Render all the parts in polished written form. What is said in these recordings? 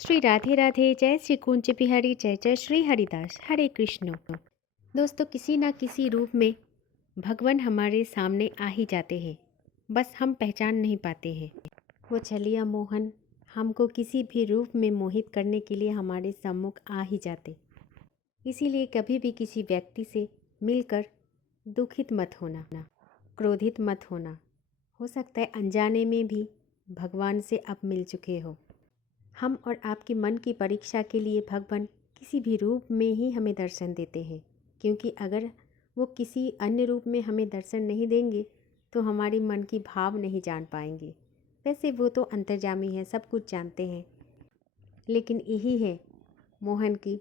श्री राधे राधे। जय श्री कुंज बिहारी, जय जय श्री हरिदास। हरे कृष्ण। दोस्तों, किसी ना किसी रूप में भगवान हमारे सामने आ ही जाते हैं, बस हम पहचान नहीं पाते हैं। वो छलिया मोहन हमको किसी भी रूप में मोहित करने के लिए हमारे सम्मुख आ ही जाते। इसीलिए कभी भी किसी व्यक्ति से मिलकर दुखित मत होना, क्रोधित मत होना। हो सकता है अनजाने में भी भगवान से आप मिल चुके हो। हम और आपके मन की परीक्षा के लिए भगवान किसी भी रूप में ही हमें दर्शन देते हैं, क्योंकि अगर वो किसी अन्य रूप में हमें दर्शन नहीं देंगे तो हमारी मन की भाव नहीं जान पाएंगे। वैसे वो तो अंतर्यामी है, सब कुछ जानते हैं, लेकिन यही है मोहन की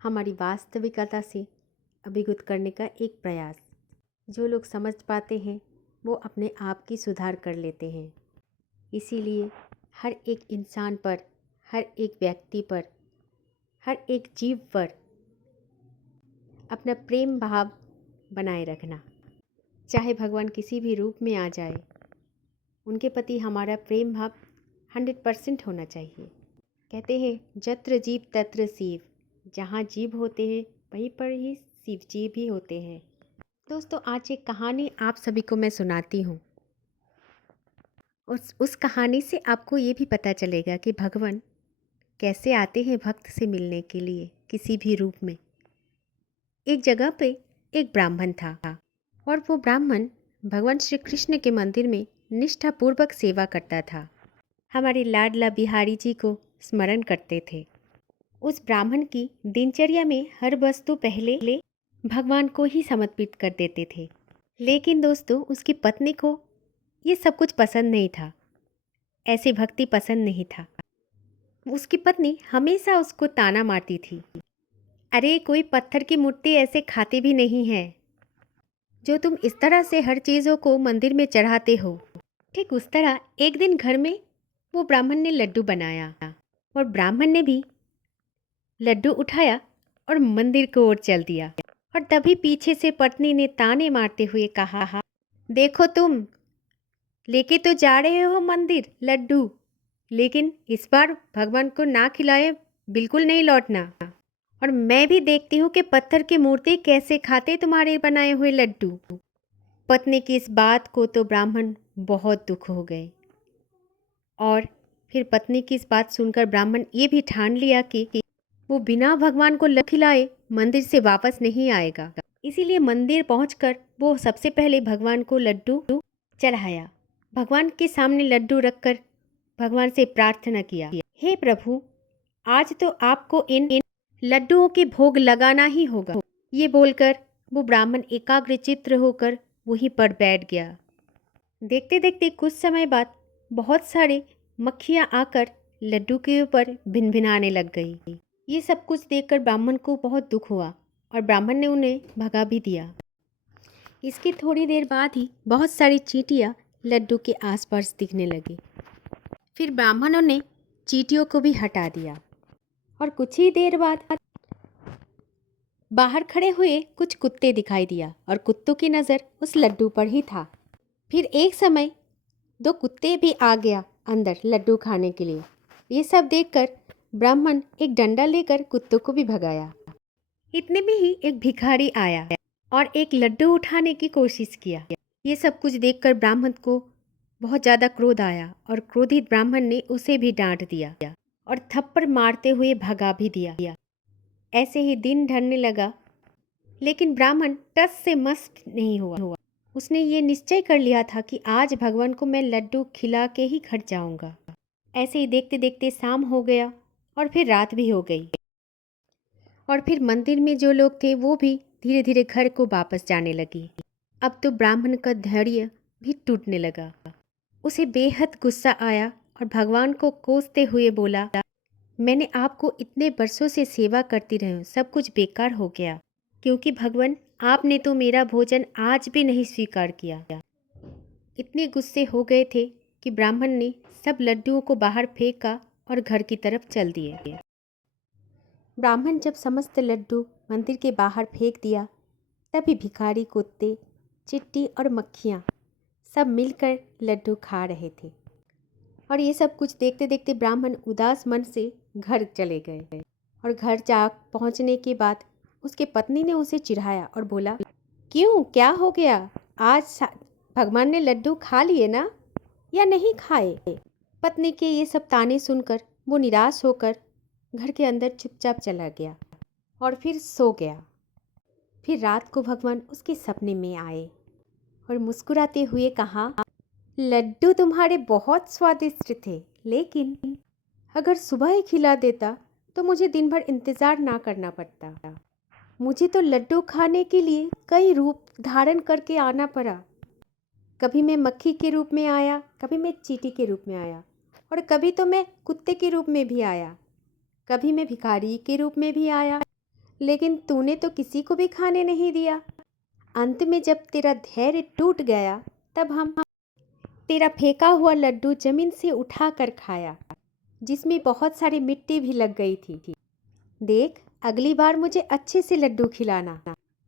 हमारी वास्तविकता से अभिभूत करने का एक प्रयास। जो लोग समझ पाते हैं वो अपने आप की सुधार कर लेते हैं। इसीलिए हर एक इंसान पर, हर एक व्यक्ति पर, हर एक जीव पर अपना प्रेम भाव बनाए रखना। चाहे भगवान किसी भी रूप में आ जाए, उनके प्रति हमारा प्रेम भाव 100% होना चाहिए। कहते हैं जत्र जीव तत्र शिव। जहाँ जीव होते हैं वहीं पर ही शिव जी भी होते हैं। दोस्तों, आज एक कहानी आप सभी को मैं सुनाती हूँ। उस कहानी से आपको ये भी पता चलेगा कि भगवान कैसे आते हैं भक्त से मिलने के लिए किसी भी रूप में। एक जगह पे एक ब्राह्मण था और वो ब्राह्मण भगवान श्री कृष्ण के मंदिर में निष्ठापूर्वक सेवा करता था। हमारे लाडला बिहारी जी को स्मरण करते थे। उस ब्राह्मण की दिनचर्या में हर वस्तु पहले भगवान को ही समर्पित कर देते थे। लेकिन दोस्तों, उसकी पत्नी को ये सब कुछ पसंद नहीं था, ऐसे भक्ति पसंद नहीं था। उसकी पत्नी हमेशा उसको ताना मारती थी, अरे कोई पत्थर की मूर्ति ऐसे खाते भी नहीं है जो तुम इस तरह से हर चीज़ों को मंदिर में चढ़ाते हो। ठीक उस तरह एक दिन घर में वो ब्राह्मण ने लड्डू बनाया और ब्राह्मण ने भी लड्डू उठाया और मंदिर की ओर चल दिया। और तभी पीछे से पत्नी ने ताने मारते हुए कहा, देखो तुम लेके तो जा रहे हो मंदिर लड्डू, लेकिन इस बार भगवान को ना खिलाए बिल्कुल नहीं लौटना। और मैं भी देखती हूँ कि पत्थर की मूर्ति कैसे खाते तुम्हारे बनाए हुए लड्डू। पत्नी की इस बात को तो ब्राह्मण बहुत दुख हो गए और फिर पत्नी की इस बात सुनकर ब्राह्मण ये भी ठान लिया कि वो बिना भगवान को लड्डू खिलाए मंदिर से वापस नहीं आएगा। इसीलिए मंदिर पहुंचकर वो सबसे पहले भगवान को लड्डू चढ़ाया। भगवान के सामने लड्डू रखकर भगवान से प्रार्थना किया, हे प्रभु, आज तो आपको इन लड्डुओं के भोग लगाना ही होगा। ये बोलकर वो ब्राह्मण एकाग्रचित्त होकर वहीं पर बैठ गया। देखते देखते कुछ समय बाद बहुत सारे मक्खियाँ आकर लड्डू के ऊपर भिनभिनाने लग गई। ये सब कुछ देखकर ब्राह्मण को बहुत दुख हुआ और ब्राह्मण ने उन्हें भगा भी दिया। इसकी थोड़ी देर बाद ही बहुत सारी चींटियाँ लड्डू के आसपास दिखने लगी। फिर ब्राह्मणों ने चींटियों को भी हटा दिया और कुछ ही देर बाद बाहर खड़े हुए कुछ कुत्ते दिखाई दिया और कुत्तों की नज़र उस लड्डू पर ही था। फिर एक समय 2 कुत्ते भी आ गया अंदर लड्डू खाने के लिए। ये सब देखकर ब्राह्मण एक डंडा लेकर कुत्तों को भी भगाया। इतने में ही एक भिखारी आया और एक लड्डू उठाने की कोशिश किया। ये सब कुछ देखकर ब्राह्मण को बहुत ज़्यादा क्रोध आया और क्रोधित ब्राह्मण ने उसे भी डांट दिया और थप्पड़ मारते हुए भगा भी दिया। ऐसे ही दिन ढलने लगा, लेकिन ब्राह्मण टस से मस नहीं हुआ। उसने ये निश्चय कर लिया था कि आज भगवान को मैं लड्डू खिला के ही घर जाऊंगा। ऐसे ही देखते देखते शाम हो गया और फिर रात भी हो गई और फिर मंदिर में जो लोग थे वो भी धीरे धीरे घर को वापस जाने लगी। अब तो ब्राह्मण का धैर्य भी टूटने लगा। उसे बेहद गुस्सा आया और भगवान को कोसते हुए बोला, मैंने आपको इतने वर्षों से सेवा करती रही हूँ, सब कुछ बेकार हो गया, क्योंकि भगवान आपने तो मेरा भोजन आज भी नहीं स्वीकार किया। इतने गुस्से हो गए थे कि ब्राह्मण ने सब लड्डुओं को बाहर फेंका और घर की तरफ चल दिए। ब्राह्मण जब समस्त लड्डू मंदिर के बाहर फेंक दिया, तभी भिखारी, कुत्ते, चिट्टी और मक्खियाँ सब मिलकर लड्डू खा रहे थे और ये सब कुछ देखते देखते ब्राह्मण उदास मन से घर चले गए। और घर जा पहुंचने के बाद उसके पत्नी ने उसे चिढ़ाया और बोला, क्यों, क्या हो गया? भगवान ने लड्डू खा लिए ना, या नहीं खाए? पत्नी के ये सब ताने सुनकर वो निराश होकर घर के अंदर चुपचाप चला गया और फिर सो गया। फिर रात को भगवान उसके सपने में आए और मुस्कुराते हुए कहा, लड्डू तुम्हारे बहुत स्वादिष्ट थे, लेकिन अगर सुबह ही खिला देता तो मुझे दिन भर इंतज़ार ना करना पड़ता। मुझे तो लड्डू खाने के लिए कई रूप धारण करके आना पड़ा। कभी मैं मक्खी के रूप में आया, कभी मैं चींटी के रूप में आया, और कभी तो मैं कुत्ते के रूप में भी आया, कभी मैं भिखारी के रूप में भी आया, लेकिन तूने तो किसी को भी खाने नहीं दिया। अंत में जब तेरा धैर्य टूट गया तब हम तेरा फेंका हुआ लड्डू जमीन से उठा कर खाया, जिसमें बहुत सारी मिट्टी भी लग गई थी। देख, अगली बार मुझे अच्छे से लड्डू खिलाना।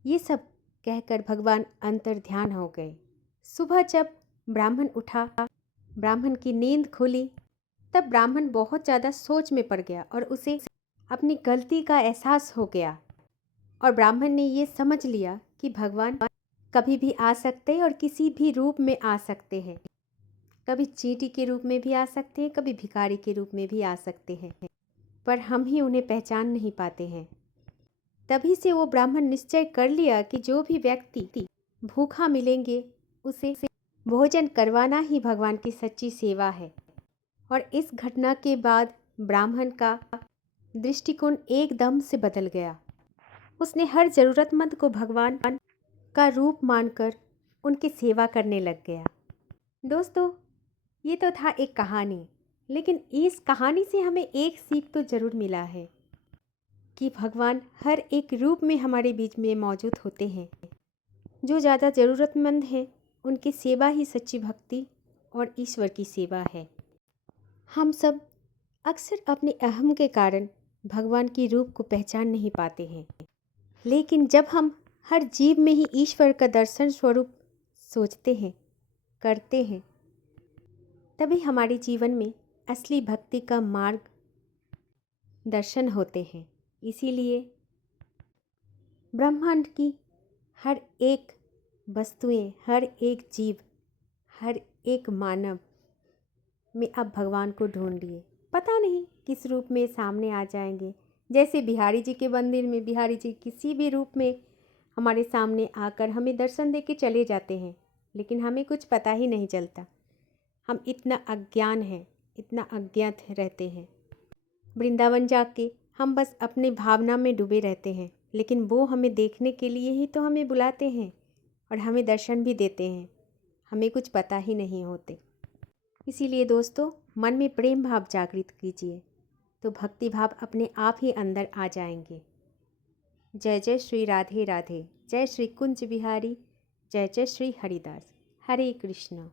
ये सब कहकर भगवान अंतर ध्यान हो गए। सुबह जब ब्राह्मण उठा, ब्राह्मण की नींद खुली, तब ब्राह्मण बहुत ज़्यादा सोच में पड़ गया और उसे अपनी गलती का एहसास हो गया। और ब्राह्मण ने ये समझ लिया कि भगवान कभी भी आ सकते हैं और किसी भी रूप में आ सकते हैं। कभी चींटी के रूप में भी आ सकते हैं, कभी भिखारी के रूप में भी आ सकते हैं, पर हम ही उन्हें पहचान नहीं पाते हैं। तभी से वो ब्राह्मण निश्चय कर लिया कि जो भी व्यक्ति भूखा मिलेंगे उसे भोजन करवाना ही भगवान की सच्ची सेवा है। और इस घटना के बाद ब्राह्मण का दृष्टिकोण एकदम से बदल गया। उसने हर ज़रूरतमंद को भगवान का रूप मानकर उनकी सेवा करने लग गया। दोस्तों, ये तो था एक कहानी, लेकिन इस कहानी से हमें एक सीख तो ज़रूर मिला है कि भगवान हर एक रूप में हमारे बीच में मौजूद होते हैं। जो ज़्यादा ज़रूरतमंद हैं उनकी सेवा ही सच्ची भक्ति और ईश्वर की सेवा है। हम सब अक्सर अपने अहम के कारण भगवान की रूप को पहचान नहीं पाते हैं, लेकिन जब हम हर जीव में ही ईश्वर का दर्शन स्वरूप सोचते हैं, करते हैं, तभी हमारे जीवन में असली भक्ति का मार्ग दर्शन होते हैं। इसीलिए ब्रह्मांड की हर एक वस्तुएं, हर एक जीव, हर एक मानव में अब भगवान को ढूंढिए। पता नहीं किस रूप में सामने आ जाएंगे। जैसे बिहारी जी के मंदिर में बिहारी जी किसी भी रूप में हमारे सामने आकर हमें दर्शन दे के चले जाते हैं, लेकिन हमें कुछ पता ही नहीं चलता। हम इतना अज्ञान हैं, इतना अज्ञात रहते हैं। वृंदावन जाके हम बस अपने भावना में डूबे रहते हैं, लेकिन वो हमें देखने के लिए ही तो हमें बुलाते हैं और हमें दर्शन भी देते हैं। हमें कुछ पता ही नहीं होते। इसीलिए दोस्तों, मन में प्रेम भाव जागृत कीजिए, तो भक्ति भाव अपने आप ही अंदर आ जाएंगे। जय जय श्री राधे राधे, जय श्री कुंज बिहारी, जय जय श्री हरिदास। हरे कृष्ण।